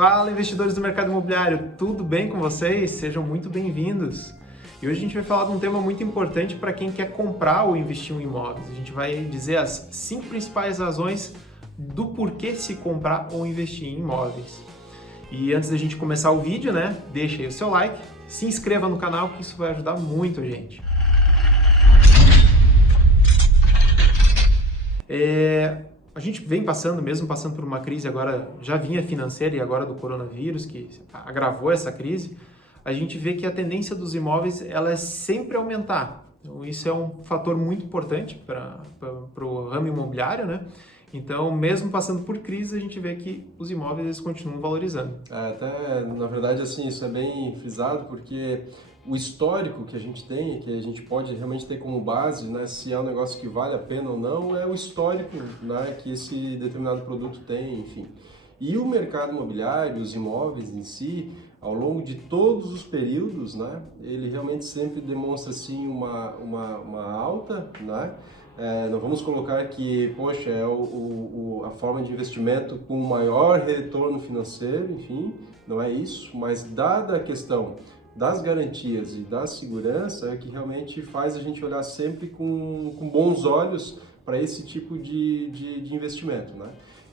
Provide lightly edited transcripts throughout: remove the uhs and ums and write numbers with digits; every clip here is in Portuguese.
Fala, investidores do mercado imobiliário, tudo bem com vocês? Sejam muito bem-vindos. E hoje a gente vai falar de um tema muito importante para quem quer comprar ou investir em imóveis. A gente vai dizer as 5 principais razões do porquê se comprar ou investir em imóveis. E antes da gente começar o vídeo, deixa aí o seu like, se inscreva no canal que isso vai ajudar muito a gente. A gente vem mesmo passando por uma crise agora, já vinha financeira e agora do coronavírus, que agravou essa crise, a gente vê que a tendência dos imóveis ela é sempre aumentar. Então, isso é um fator muito importante para o ramo imobiliário, né? Então, mesmo passando por crise, a gente vê que os imóveis eles continuam valorizando. Até, na verdade, assim, isso é bem frisado, porque o histórico que a gente tem, que a gente pode realmente ter como base, né, se é um negócio que vale a pena ou não, é o histórico, né, que esse determinado produto tem, enfim. E o mercado imobiliário, os imóveis em si, ao longo de todos os períodos, né, ele realmente sempre demonstra, assim, uma alta, né. Não vamos colocar que, poxa, é a forma de investimento com maior retorno financeiro, enfim, não é isso, mas dada a questão das garantias e da segurança, é que realmente faz a gente olhar sempre com bons olhos para esse tipo de investimento, né?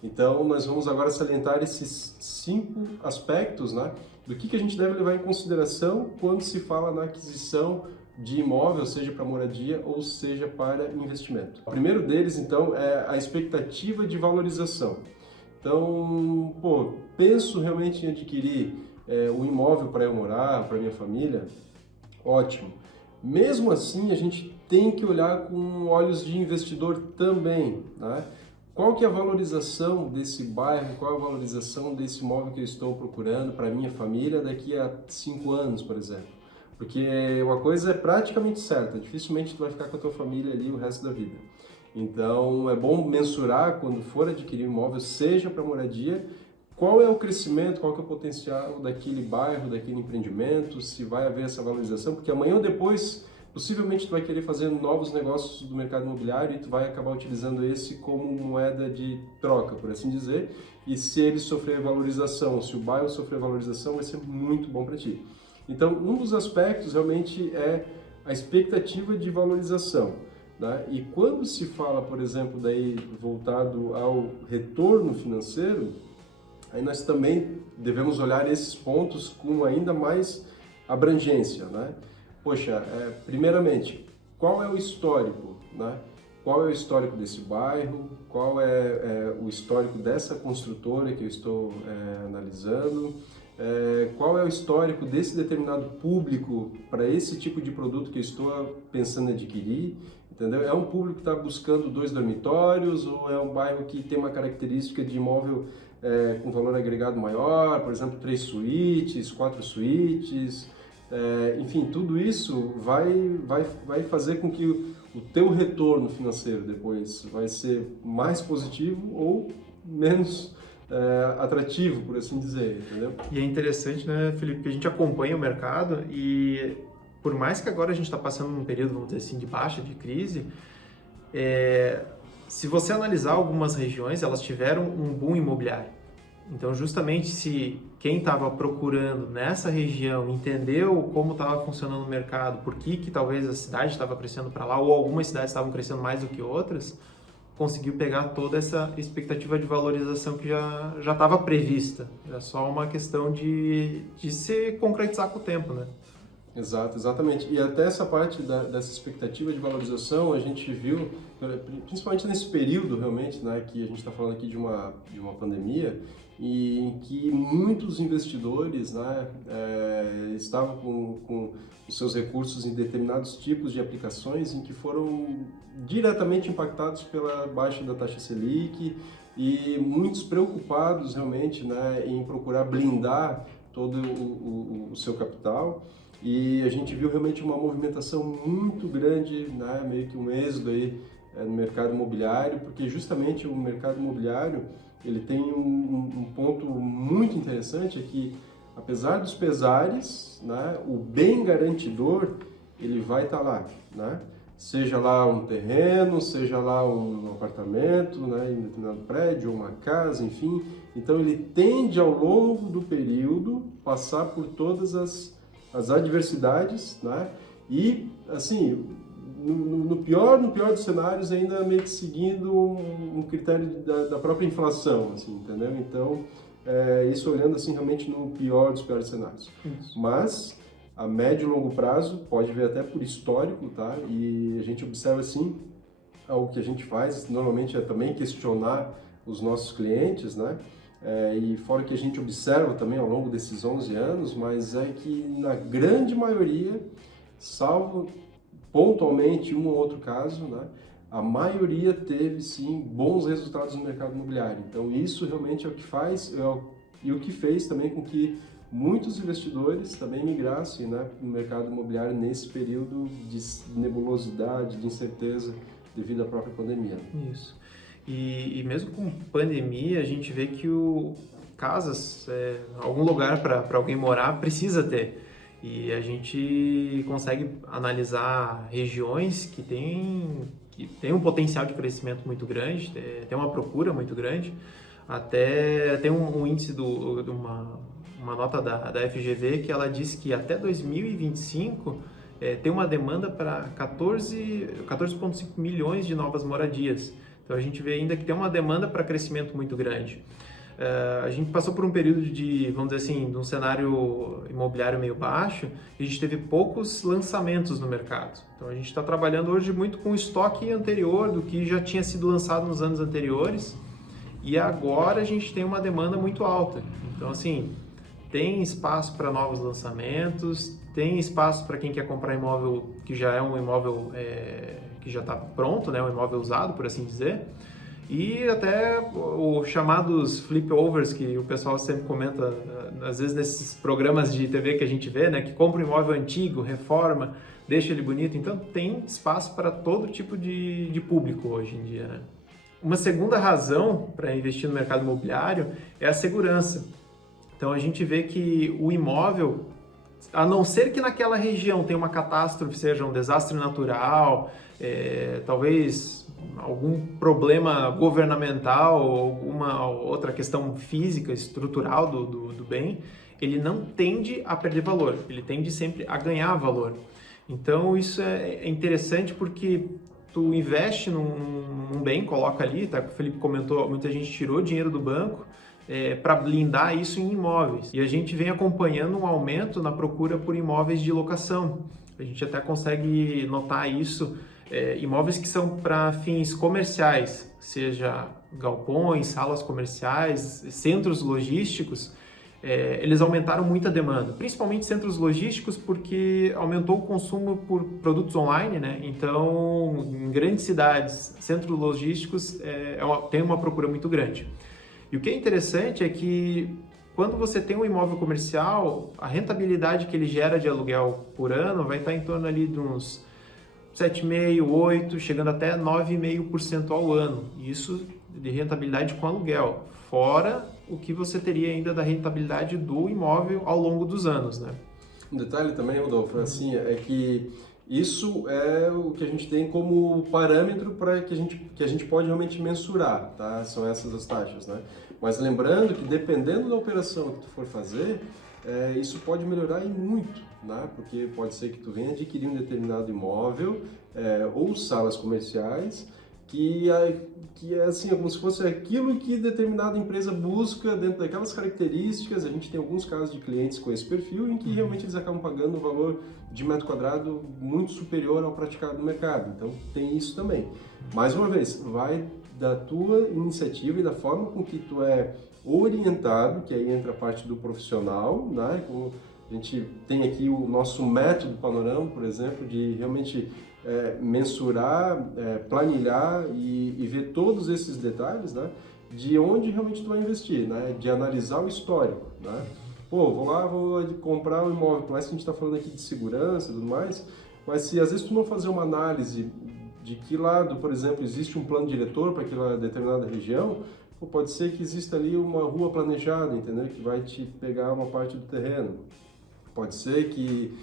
Então, nós vamos agora salientar esses 5 aspectos, né, do que a gente deve levar em consideração quando se fala na aquisição de imóvel, seja para moradia ou seja para investimento. O primeiro deles, então, é a expectativa de valorização. Então, penso realmente em adquirir um imóvel para eu morar, para minha família, ótimo. Mesmo assim, a gente tem que olhar com olhos de investidor também, né? Qual que é a valorização desse bairro, qual é a valorização desse imóvel que eu estou procurando para minha família daqui a 5 anos, por exemplo? Porque uma coisa é praticamente certa, dificilmente tu vai ficar com a tua família ali o resto da vida. Então, é bom mensurar quando for adquirir um imóvel, seja para moradia, qual é o crescimento, qual que é o potencial daquele bairro, daquele empreendimento, se vai haver essa valorização, porque amanhã ou depois, possivelmente tu vai querer fazer novos negócios do mercado imobiliário e tu vai acabar utilizando esse como moeda de troca, por assim dizer, e se ele sofrer valorização, se o bairro sofrer valorização, vai ser muito bom para ti. Então, um dos aspectos realmente é a expectativa de valorização, né? E quando se fala, por exemplo, daí voltado ao retorno financeiro, aí nós também devemos olhar esses pontos com ainda mais abrangência, né? Poxa, primeiramente, qual é o histórico, né? Qual é o histórico desse bairro? Qual é o histórico dessa construtora que eu estou analisando? Qual é o histórico desse determinado público para esse tipo de produto que eu estou pensando em adquirir? Entendeu? É um público que está buscando 2 dormitórios ou é um bairro que tem uma característica de imóvel com valor agregado maior, por exemplo, 3 suítes, 4 suítes, enfim, tudo isso vai fazer com que o teu retorno financeiro depois vai ser mais positivo ou menos atrativo, por assim dizer, entendeu? E é interessante, né, Felipe, que a gente acompanha o mercado e por mais que agora a gente está passando num período, vamos dizer assim, de baixa, de crise, se você analisar algumas regiões, elas tiveram um boom imobiliário. Então, justamente se quem estava procurando nessa região entendeu como estava funcionando o mercado, por que talvez a cidade estava crescendo para lá ou algumas cidades estavam crescendo mais do que outras, conseguiu pegar toda essa expectativa de valorização que já estava prevista. Era só uma questão de se concretizar com o tempo, né? Exato, exatamente. E até essa parte dessa expectativa de valorização, a gente viu, principalmente nesse período realmente, né, que a gente está falando aqui de uma pandemia, e em que muitos investidores, né, estavam com os seus recursos em determinados tipos de aplicações em que foram diretamente impactados pela baixa da taxa Selic e muitos preocupados realmente, né, em procurar blindar todo o seu capital. E a gente viu realmente uma movimentação muito grande, né, meio que um êxodo aí no mercado imobiliário, porque justamente o mercado imobiliário ele tem um ponto muito interessante, é que apesar dos pesares, né, o bem garantidor ele vai estar lá, né? seja lá um terreno, seja lá um apartamento, né, em determinado prédio, uma casa, enfim. Então ele tende ao longo do período passar por todas as adversidades, né, e assim, no pior dos cenários, ainda meio que seguindo um critério da própria inflação, assim, entendeu? Então, isso olhando assim realmente no pior dos piores cenários. Isso. Mas a médio e longo prazo, pode ver até por histórico, tá? E a gente observa assim, algo que a gente faz normalmente é também questionar os nossos clientes, né? E fora que a gente observa também ao longo desses 11 anos, mas é que na grande maioria, salvo pontualmente um ou outro caso, né, a maioria teve sim bons resultados no mercado imobiliário. Então isso realmente é o que faz e o que fez também com que muitos investidores também migrassem, né, para o mercado imobiliário nesse período de nebulosidade, de incerteza devido à própria pandemia. Isso. E mesmo com pandemia, a gente vê que casas, algum lugar para alguém morar precisa ter. E a gente consegue analisar regiões que têm um potencial de crescimento muito grande, tem uma procura muito grande. Até tem um índice de uma nota da FGV que ela diz que até 2025 tem uma demanda para 14,5 milhões de novas moradias. Então a gente vê ainda que tem uma demanda para crescimento muito grande. A gente passou por um período de, vamos dizer assim, de um cenário imobiliário meio baixo, e a gente teve poucos lançamentos no mercado. Então a gente está trabalhando hoje muito com o estoque anterior do que já tinha sido lançado nos anos anteriores, e agora a gente tem uma demanda muito alta. Então assim, tem espaço para novos lançamentos, tem espaço para quem quer comprar imóvel que já é um imóvel que já está pronto, né, um imóvel usado, por assim dizer. E até os chamados flipovers, que o pessoal sempre comenta, às vezes nesses programas de TV que a gente vê, né, que compra um imóvel antigo, reforma, deixa ele bonito. Então tem espaço para todo tipo de público hoje em dia, né? Uma segunda razão para investir no mercado imobiliário é a segurança. Então a gente vê que o imóvel, a não ser que naquela região tenha uma catástrofe, seja um desastre natural, talvez algum problema governamental ou alguma outra questão física, estrutural do bem, ele não tende a perder valor, ele tende sempre a ganhar valor. Então isso é interessante porque tu investe num bem, coloca ali, tá? O Felipe comentou, muita gente tirou dinheiro do banco para blindar isso em imóveis. E a gente vem acompanhando um aumento na procura por imóveis de locação. A gente até consegue notar isso, imóveis que são para fins comerciais, seja galpões, salas comerciais, centros logísticos, eles aumentaram muito a demanda, principalmente centros logísticos, porque aumentou o consumo por produtos online, né? Então, em grandes cidades, centros logísticos tem uma procura muito grande. E o que é interessante é que quando você tem um imóvel comercial, a rentabilidade que ele gera de aluguel por ano vai estar em torno ali de uns 7,5%, 8%, chegando até 9,5% ao ano. Isso de rentabilidade com aluguel, fora o que você teria ainda da rentabilidade do imóvel ao longo dos anos, né? Um detalhe também, Rodolfo, assim, é que isso é o que a gente tem como parâmetro para que a gente pode realmente mensurar, tá? São essas as taxas, né? Mas lembrando que dependendo da operação que tu for fazer, isso pode melhorar e muito, né? Porque pode ser que tu venha adquirir um determinado imóvel ou salas comerciais que é assim, como se fosse aquilo que determinada empresa busca dentro daquelas características. A gente tem alguns casos de clientes com esse perfil em que realmente eles acabam pagando um valor de metro quadrado muito superior ao praticado no mercado. Então tem isso também. Mais uma vez, vai da tua iniciativa e da forma com que tu é orientado, que aí entra a parte do profissional, né? Como a gente tem aqui o nosso método Panorama, por exemplo, de realmente mensurar, planilhar e ver todos esses detalhes, né? De onde realmente tu vai investir, né? De analisar o histórico, né? Pô, vou comprar um imóvel, por mais que a gente está falando aqui de segurança e tudo mais, mas se às vezes tu não fazer uma análise de que lado, por exemplo, existe um plano diretor para aquela determinada região, pode ser que exista ali uma rua planejada, entendeu? Que vai te pegar uma parte do terreno. Pode ser que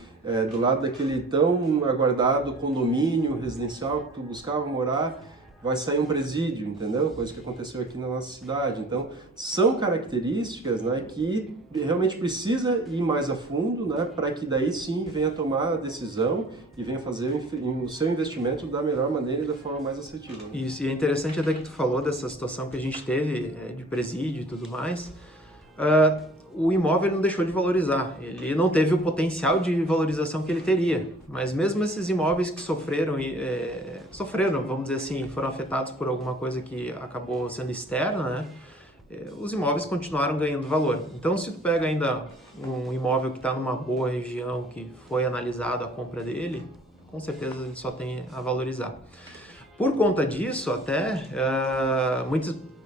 do lado daquele tão aguardado condomínio residencial que tu buscava morar, vai sair um presídio, entendeu? Coisa que aconteceu aqui na nossa cidade. Então, são características, né, que realmente precisa ir mais a fundo, né, para que daí sim venha tomar a decisão e venha fazer o seu investimento da melhor maneira e da forma mais assertiva. Né? Isso, e é interessante até que tu falou dessa situação que a gente teve de presídio e tudo mais. O imóvel não deixou de valorizar, ele não teve o potencial de valorização que ele teria, mas mesmo esses imóveis que sofreram, vamos dizer assim, foram afetados por alguma coisa que acabou sendo externa, né? Os imóveis continuaram ganhando valor. Então, se tu pega ainda um imóvel que está numa boa região, que foi analisado a compra dele, com certeza ele só tem a valorizar. Por conta disso, até,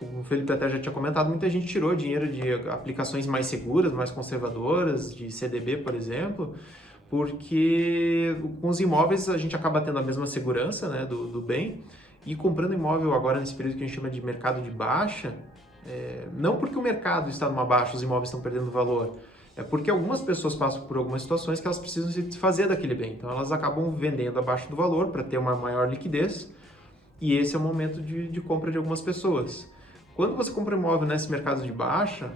o Felipe até já tinha comentado, muita gente tirou dinheiro de aplicações mais seguras, mais conservadoras, de CDB, por exemplo, porque com os imóveis a gente acaba tendo a mesma segurança, né, do bem, e comprando imóvel agora nesse período que a gente chama de mercado de baixa, não porque o mercado está numa baixa, os imóveis estão perdendo valor, é porque algumas pessoas passam por algumas situações que elas precisam se desfazer daquele bem, então elas acabam vendendo abaixo do valor para ter uma maior liquidez, e esse é o momento de compra de algumas pessoas. Quando você compra um imóvel nesse mercado de baixa,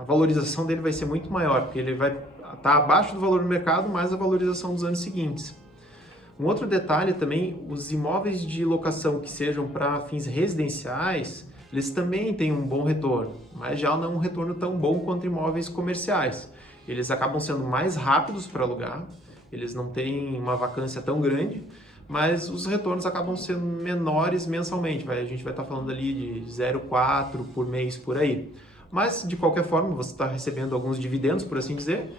a valorização dele vai ser muito maior, porque ele vai estar abaixo do valor do mercado, mais a valorização dos anos seguintes. Um outro detalhe também, os imóveis de locação que sejam para fins residenciais, eles também têm um bom retorno, mas já não é um retorno tão bom quanto imóveis comerciais. Eles acabam sendo mais rápidos para alugar, eles não têm uma vacância tão grande, mas os retornos acabam sendo menores mensalmente. A gente vai estar falando ali de 0,4 por mês por aí. Mas, de qualquer forma, você está recebendo alguns dividendos, por assim dizer,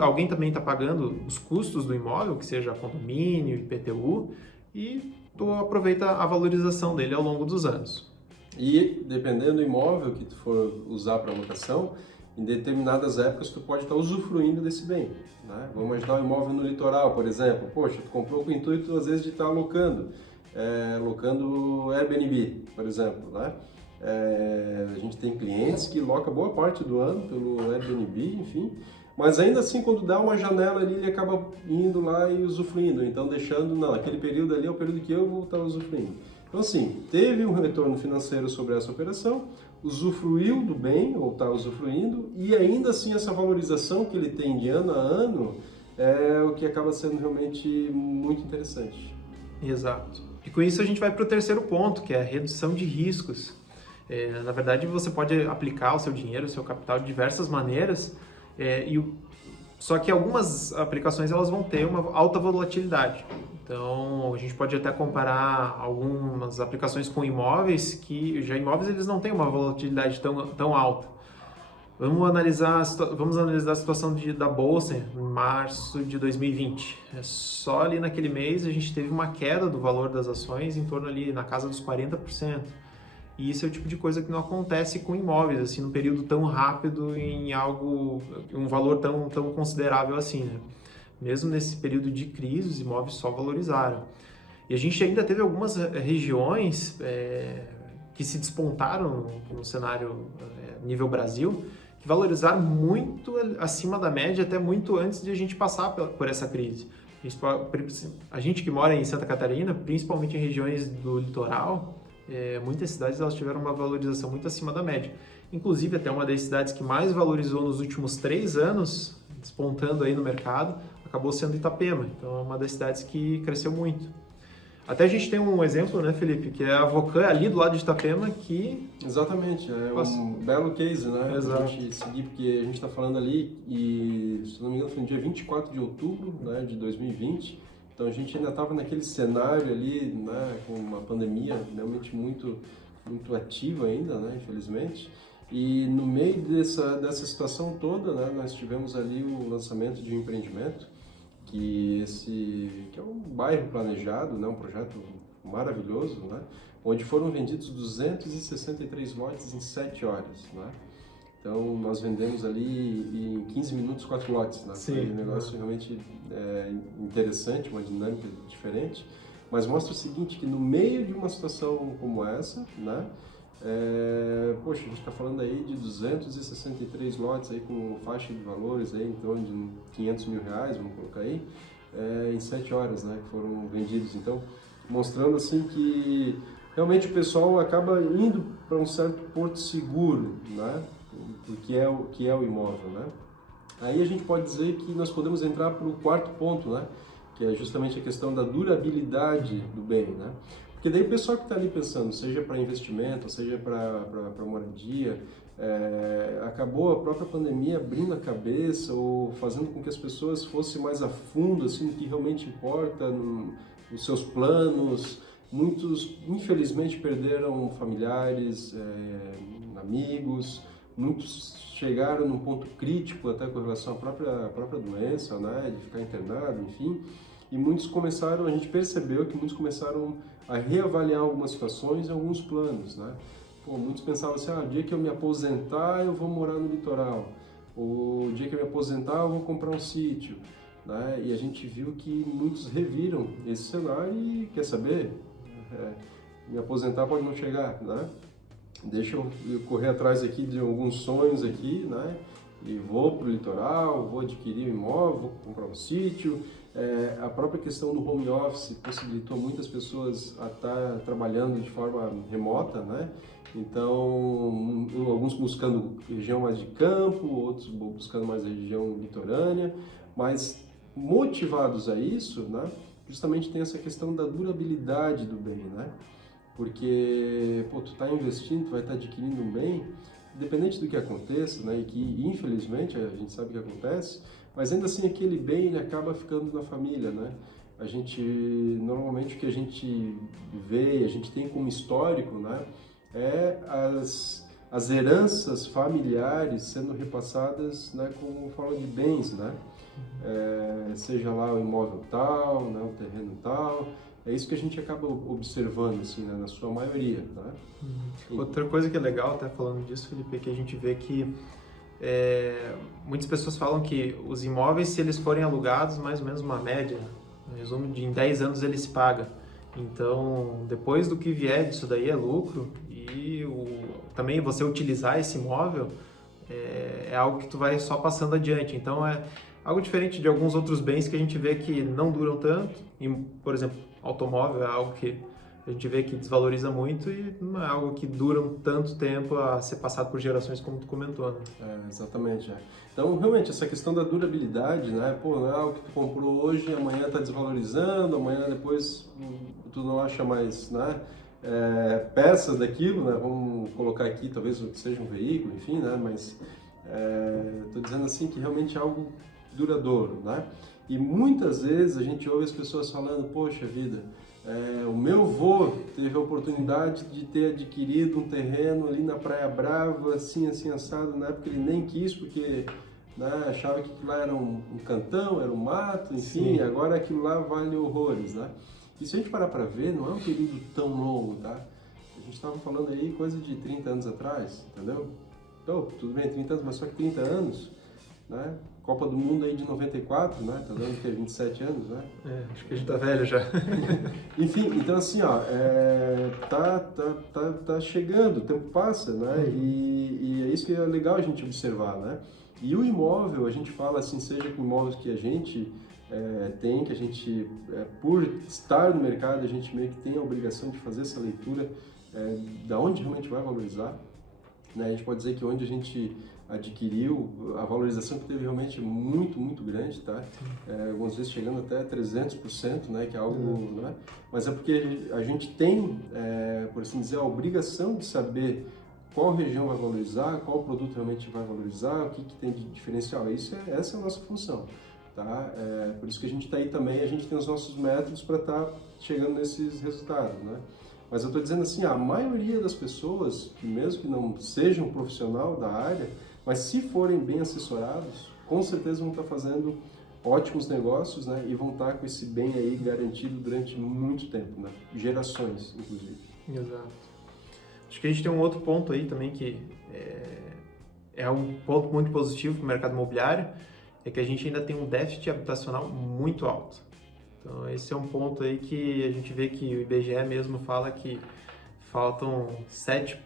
alguém também está pagando os custos do imóvel, que seja condomínio, IPTU, e tu aproveita a valorização dele ao longo dos anos. E, dependendo do imóvel que tu for usar para locação, em determinadas épocas tu pode estar usufruindo desse bem. Né? Vamos imaginar um imóvel no litoral, por exemplo. Poxa, tu comprou com o intuito, às vezes, de estar locando Airbnb, por exemplo. Né? A gente tem clientes que locam boa parte do ano pelo Airbnb, enfim. Mas ainda assim, quando dá uma janela ali, ele acaba indo lá e usufruindo. Então, deixando, não, aquele período ali é o período que eu vou estar usufruindo. Então, assim, teve um retorno financeiro sobre essa operação, usufruiu do bem, ou está usufruindo, e ainda assim essa valorização que ele tem de ano a ano é o que acaba sendo realmente muito interessante. Exato. E com isso a gente vai para o terceiro ponto, que é a redução de riscos. Na verdade, você pode aplicar o seu dinheiro, o seu capital de diversas maneiras, só que algumas aplicações elas vão ter uma alta volatilidade. Então, a gente pode até comparar algumas aplicações com imóveis, que já imóveis eles não têm uma volatilidade tão alta. Vamos analisar a situação da Bolsa em março de 2020. Só ali naquele mês a gente teve uma queda do valor das ações em torno ali na casa dos 40%. E isso é o tipo de coisa que não acontece com imóveis, assim, num período tão rápido um valor tão considerável assim, né? Mesmo nesse período de crise, os imóveis só valorizaram. E a gente ainda teve algumas regiões que se despontaram no cenário nível Brasil, que valorizaram muito acima da média, até muito antes de a gente passar por essa crise. A gente que mora em Santa Catarina, principalmente em regiões do litoral, muitas cidades elas tiveram uma valorização muito acima da média. Inclusive, até uma das cidades que mais valorizou nos últimos 3 anos, despontando aí no mercado, acabou sendo Itapema. Então, é uma das cidades que cresceu muito. Até a gente tem um exemplo, né, Felipe, que é a Vocan, ali do lado de Itapema, que... Exatamente, um belo case, né? Exato. A gente seguir, porque a gente está falando ali, e se não me engano foi no dia 24 de outubro, né, de 2020, então a gente ainda estava naquele cenário ali, né, com uma pandemia realmente muito ativa ainda, né, infelizmente, e no meio dessa situação toda, né, nós tivemos ali o lançamento de um empreendimento, que é um bairro planejado, né, um projeto maravilhoso, né, onde foram vendidos 263 lotes em 7 horas, né? Então nós vendemos ali em 15 minutos 4 lotes, né? Sim. Foi um negócio realmente interessante, uma dinâmica diferente, mas mostra o seguinte, que no meio de uma situação como essa, né, Poxa, a gente está falando aí de 263 lotes aí com faixa de valores aí em torno de R$ 500 mil, vamos colocar aí, em 7 horas, né, que foram vendidos. Então, mostrando assim que realmente o pessoal acaba indo para um certo porto seguro, né, do que é o imóvel, né. Aí a gente pode dizer que nós podemos entrar para o quarto ponto, né, que é justamente a questão da durabilidade do bem, né. Porque daí o pessoal que está ali pensando, seja para investimento, seja para moradia, acabou a própria pandemia abrindo a cabeça ou fazendo com que as pessoas fossem mais a fundo assim, no que realmente importa, nos seus planos. Muitos, infelizmente, perderam familiares, amigos, muitos chegaram num ponto crítico até com relação à própria doença, né, de ficar internado, enfim. E muitos começaram, a gente percebeu que muitos começaram a reavaliar algumas situações e alguns planos, né? Pô, muitos pensavam assim, o dia que eu me aposentar eu vou morar no litoral, o dia que eu me aposentar eu vou comprar um sítio, né? E a gente viu que muitos reviram esse cenário e, quer saber, me aposentar pode não chegar, né? Deixa eu correr atrás aqui de alguns sonhos aqui, né? E vou para o litoral, vou adquirir um imóvel, vou comprar um sítio. A própria questão do home office possibilitou muitas pessoas a estar trabalhando de forma remota, né? Então, alguns buscando região mais de campo, outros buscando mais a região litorânea, mas motivados a isso, né? Justamente tem essa questão da durabilidade do bem, né? Porque, pô, tu está investindo, tu vai estar adquirindo um bem, independente do que aconteça, né? E que, infelizmente, a gente sabe que acontece, mas ainda assim aquele bem ele acaba ficando na família, né? A gente, normalmente o que a gente vê, a gente tem como histórico, né? As heranças familiares sendo repassadas, né? Como forma de bens, né? Seja lá o imóvel tal, né? O terreno tal. É isso que a gente acaba observando, assim, né? Na sua maioria, né? Outra coisa que é legal, até falando disso, Felipe, é que a gente vê que muitas pessoas falam que os imóveis, se eles forem alugados, mais ou menos uma média, no resumo, em 10 anos ele se paga. Então, depois do que vier disso daí é lucro e também você utilizar esse imóvel é algo que tu vai só passando adiante. Então, é algo diferente de alguns outros bens que a gente vê que não duram tanto. E, por exemplo, automóvel é algo que a gente vê que desvaloriza muito e não é algo que dura tanto tempo a ser passado por gerações como tu comentou, né? Exatamente. Então, realmente, essa questão da durabilidade, né? Pô, não é algo que tu comprou hoje, amanhã está desvalorizando, amanhã depois tu não acha mais, né? Peças daquilo, né? Vamos colocar aqui, talvez seja um veículo, enfim, né? Mas estou dizendo assim que realmente é algo duradouro, né? E muitas vezes a gente ouve as pessoas falando, poxa vida, o meu avô teve a oportunidade de ter adquirido um terreno ali na Praia Brava, assim, assim, assado, na época ele nem quis, porque né, achava que aquilo lá era um cantão, era um mato, enfim, agora aquilo lá vale horrores, né? E se a gente parar para ver, não é um período tão longo, tá? A gente estava falando aí coisa de 30 anos atrás, entendeu? Então, tudo bem, 30 anos, mas só que 30 anos, né? Copa do Mundo aí de 94, né? Tá dando que é 27 anos, né? Acho que a gente tá velho já. Enfim, então assim, ó, tá chegando, o tempo passa, né? E é isso que é legal a gente observar, né? E o imóvel, a gente fala assim, seja com imóveis que a gente tem, que a gente, por estar no mercado, a gente meio que tem a obrigação de fazer essa leitura da onde realmente vai valorizar, né? A gente pode dizer que onde a gente adquiriu, a valorização que teve realmente muito, muito grande, tá? Algumas vezes chegando até 300%, né? Que é algo, né? Mas é porque a gente tem, por assim dizer, a obrigação de saber qual região vai valorizar, qual produto realmente vai valorizar, o que tem de diferencial. Essa é a nossa função, tá? Por isso que a gente está aí também, a gente tem os nossos métodos para estar chegando nesses resultados, né? Mas eu estou dizendo assim, a maioria das pessoas, mesmo que não sejam profissional da área, mas se forem bem assessorados, com certeza vão estar fazendo ótimos negócios, né? E vão estar com esse bem aí garantido durante muito tempo, né? Gerações, inclusive. Exato. Acho que a gente tem um outro ponto aí também que é um ponto muito positivo para o mercado imobiliário, é que a gente ainda tem um déficit habitacional muito alto. Então esse é um ponto aí que a gente vê que o IBGE mesmo fala que faltam 7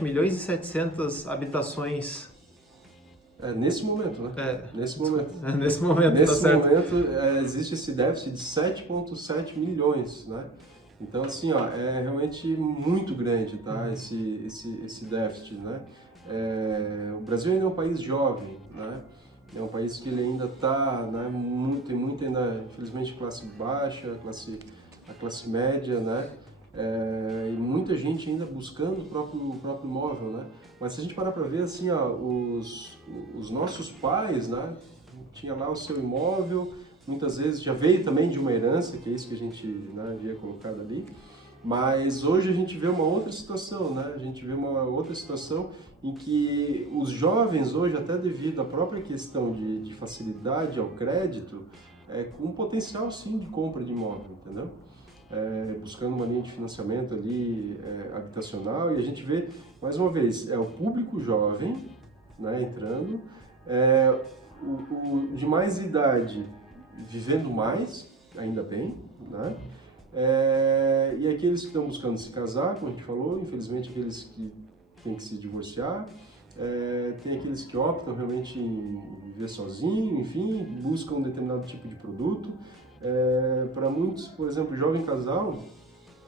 milhões e 700 habitações. Nesse momento, né? Nesse momento. Nesse momento, Nesse tá certo. momento existe esse déficit de 7,7 milhões, né? Então, assim, ó, é realmente muito grande, tá? Esse déficit, né? O Brasil ainda é um país jovem, né? É um país que ele ainda está, né? Tem muito ainda, infelizmente, classe baixa, a classe média, né? E muita gente ainda buscando o próprio imóvel, né? Mas se a gente parar para ver, assim, ó, os nossos pais, né? Tinha lá o seu imóvel, muitas vezes já veio também de uma herança, que é isso que a gente, né, havia colocado ali. Mas hoje a gente vê uma outra situação, né? A gente vê uma outra situação em que os jovens hoje, até devido à própria questão de facilidade ao crédito, com potencial sim de compra de imóvel, entendeu? Buscando uma linha de financiamento ali habitacional, e a gente vê, mais uma vez, o público jovem, né, entrando, o de mais idade vivendo mais, ainda bem, né? E aqueles que estão buscando se casar, como a gente falou, infelizmente aqueles que têm que se divorciar, tem aqueles que optam realmente em viver sozinho, enfim, buscam um determinado tipo de produto. Para muitos, por exemplo, jovem casal,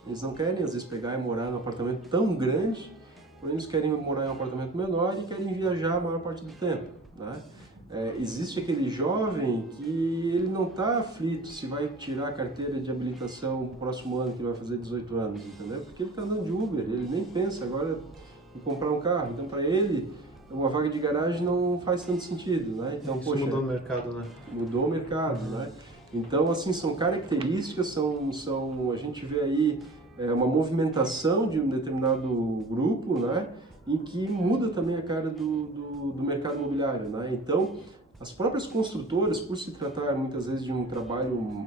eles não querem às vezes pegar e morar num apartamento tão grande, porém eles querem morar em um apartamento menor e querem viajar a maior parte do tempo, né? Existe aquele jovem que ele não está aflito se vai tirar a carteira de habilitação no próximo ano, que ele vai fazer 18 anos, entendeu? Porque ele está andando de Uber, ele nem pensa agora em comprar um carro. Então, para ele, uma vaga de garagem não faz tanto sentido, né? Então, Isso mudou o mercado, né? Mudou o mercado, né? Então, assim, são características, a gente vê aí uma movimentação de um determinado grupo, né? Em que muda também a cara do mercado imobiliário, né? Então, as próprias construtoras, por se tratar muitas vezes de um trabalho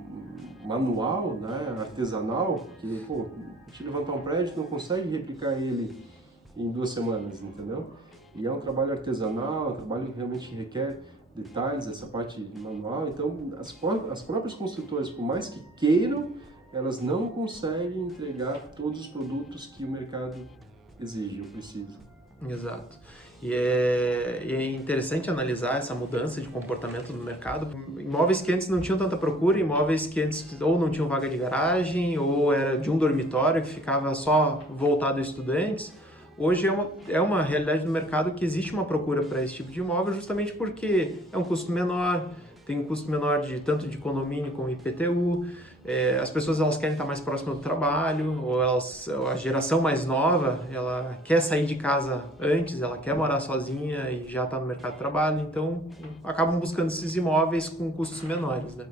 manual, né, artesanal, que, pô, a gente levantar um prédio não consegue replicar ele em 2 semanas, entendeu? E é um trabalho artesanal, um trabalho que realmente requer detalhes, essa parte manual. Então, as próprias construtoras, por mais que queiram, elas não conseguem entregar todos os produtos que o mercado exige ou precisa. Exato. E é interessante analisar essa mudança de comportamento no mercado. Imóveis que antes não tinham tanta procura, imóveis que antes ou não tinham vaga de garagem, ou era de um dormitório que ficava só voltado a estudantes. Hoje é uma realidade no mercado que existe uma procura para esse tipo de imóvel, justamente porque é um custo menor, tem um custo menor tanto de condomínio como IPTU. As pessoas elas querem estar mais próximas do trabalho, ou a geração mais nova, ela quer sair de casa antes, ela quer morar sozinha e já está no mercado de trabalho, então acabam buscando esses imóveis com custos menores, né?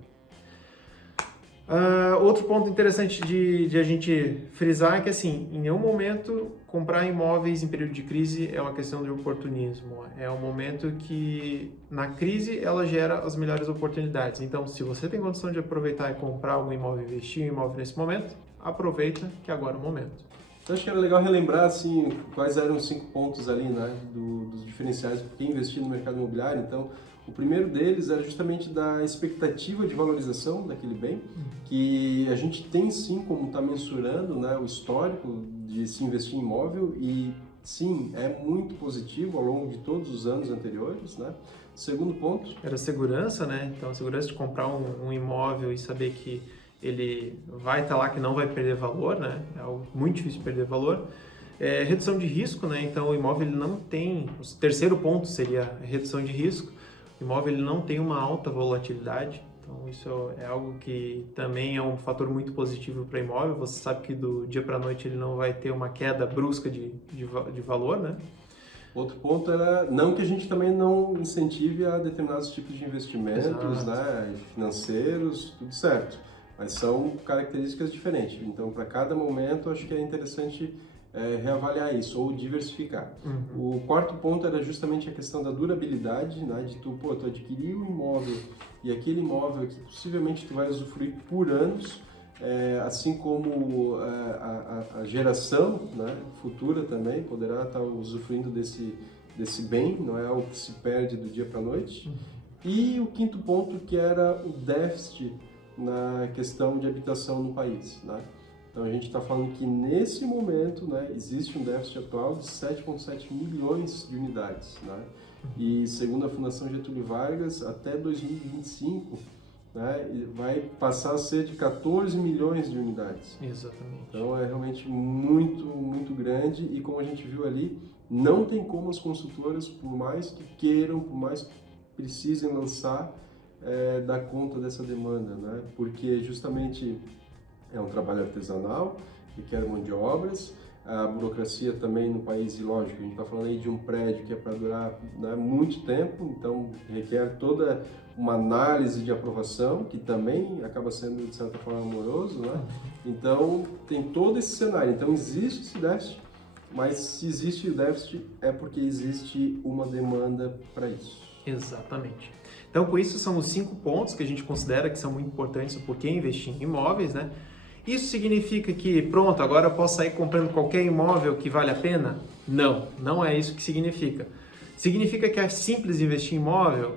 Outro ponto interessante de a gente frisar é que, assim, em nenhum momento comprar imóveis em período de crise é uma questão de oportunismo. É um momento que, na crise, ela gera as melhores oportunidades. Então, se você tem condição de aproveitar e comprar algum imóvel, investir em imóvel nesse momento, aproveita que agora é o momento. Então, acho que era legal relembrar, assim, quais eram os 5 pontos ali, né, dos diferenciais para quem investir no mercado imobiliário. Então, o primeiro deles era justamente da expectativa de valorização daquele bem, que a gente tem sim como estar mensurando, né, o histórico de se investir em imóvel, e sim, é muito positivo ao longo de todos os anos anteriores, né? Segundo ponto... Era segurança, né? Então, a segurança de comprar um imóvel e saber que ele vai estar lá, que não vai perder valor, né? É algo muito difícil de perder valor. Redução de risco, né? Então, o imóvel ele não tem... O terceiro ponto seria a redução de risco. O imóvel ele não tem uma alta volatilidade. Então, isso é algo que também é um fator muito positivo para o imóvel. Você sabe que do dia para a noite ele não vai ter uma queda brusca de valor, né? Outro ponto era, não que a gente também não incentive a determinados tipos de investimentos, né, financeiros, tudo certo, mas são características diferentes. Então, para cada momento, acho que é interessante reavaliar isso ou diversificar. O quarto ponto era justamente a questão da durabilidade, né, de tu adquirir um imóvel e aquele imóvel que possivelmente tu vai usufruir por anos, assim como a geração, né, futura também poderá estar usufruindo desse bem, não é algo que se perde do dia para a noite. E o quinto ponto, que era o déficit na questão de habitação no país, né? Então a gente está falando que nesse momento, né, existe um déficit atual de 7,7 milhões de unidades, né? E segundo a Fundação Getúlio Vargas, até 2025, né, vai passar a ser de 14 milhões de unidades. Exatamente. Então é realmente muito, muito grande e como a gente viu ali, não tem como as construtoras, por mais que queiram, por mais que precisem lançar, dar conta dessa demanda, né? Porque justamente é um trabalho artesanal, requer mão de obras, a burocracia também no país, e lógico, a gente está falando aí de um prédio que é para durar, né, muito tempo, então requer toda uma análise de aprovação, que também acaba sendo, de certa forma, moroso, né? Então, tem todo esse cenário. Então, existe esse déficit, mas se existe o déficit é porque existe uma demanda para isso. Exatamente. Então, com isso, são os 5 pontos que a gente considera que são muito importantes por que investir em imóveis, né? Isso significa que, pronto, agora eu posso sair comprando qualquer imóvel que vale a pena? Não, não é isso que significa. Significa que é simples investir em imóvel?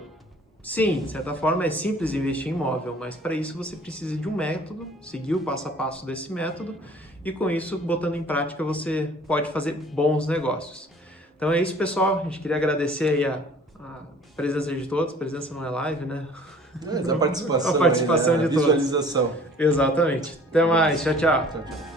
Sim, de certa forma é simples investir em imóvel, mas para isso você precisa de um método, seguir o passo a passo desse método e com isso, botando em prática, você pode fazer bons negócios. Então é isso, pessoal. A gente queria agradecer aí a presença de todos. Presença não é live, né? A participação, a participação aí, né? de todos. Visualização. Exatamente. Até mais. Tchau, tchau. Tchau, tchau.